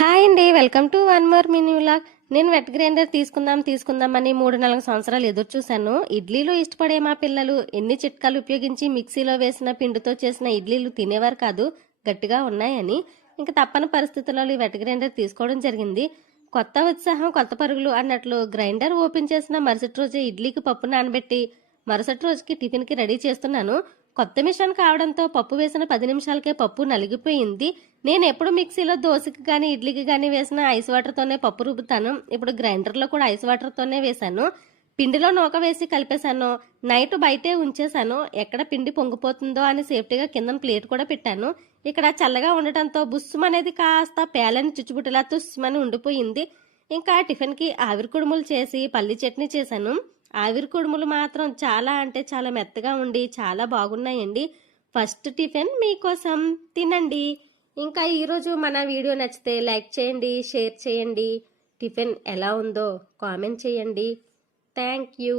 Hi అండి, welcome to one more mini vlog. నేను wet grinder తీసుకుందామని 3-4 సంవత్సరాలు ఎదురు చూశాను. ఇడ్లీలు ఇష్టపడే మా పిల్లలు ఎన్ని చిట్కాలు ఉపయోగించి మిక్సీలో వేసిన పిండితో చేసిన ఇడ్లీలు తినేవారు కాదు, గట్టిగా ఉన్నాయని. ఇంకా తప్పని పరిస్థితుల్లో ఈ వెట్ గ్రైండర్ తీసుకోవడం జరిగింది. కొత్త ఉత్సాహం కొత్త పరుగులు అన్నట్లు గ్రైండర్ ఓపెన్ చేసిన మరుసటి రోజే ఇడ్లీకి పప్పు నానబెట్టి మరుసటి రోజుకి టిఫిన్కి రెడీ చేస్తున్నాను. కొత్త మిషన్ కావడంతో పప్పు వేసిన 10 నిమిషాలకే పప్పు నలిగిపోయింది. నేను ఎప్పుడు మిక్సీలో దోశకి కానీ ఇడ్లీకి కానీ వేసిన ఐస్ వాటర్తోనే పప్పు రుబ్బుతాను. ఇప్పుడు గ్రైండర్లో కూడా ఐస్ వాటర్తోనే వేశాను. పిండిలో నూక వేసి కలిపేశాను. నైట్ బయటే ఉంచేశాను. ఎక్కడ పిండి పొంగిపోతుందో అని సేఫ్టీగా కింద ప్లేట్ కూడా పెట్టాను. ఇక్కడ చల్లగా ఉండటంతో బుస్సుమనేది కాస్త పేలని చుచ్చుబుట్టలా తుస్సుమని ఉండిపోయింది. ఇంకా టిఫిన్కి ఆవిరి కుడుములు చేసి పల్లి చట్నీ చేశాను. ఆవిరి కుడుములు మాత్రం చాలా అంటే చాలా మెత్తగా ఉండి చాలా బాగున్నాయండి. ఫస్ట్ టిఫిన్ మీకోసం, తినండి. ఇంకా ఈరోజు మన వీడియో నచ్చితే లైక్ చేయండి, షేర్ చేయండి. టిఫిన్ ఎలా ఉందో కామెంట్ చేయండి. Thank you.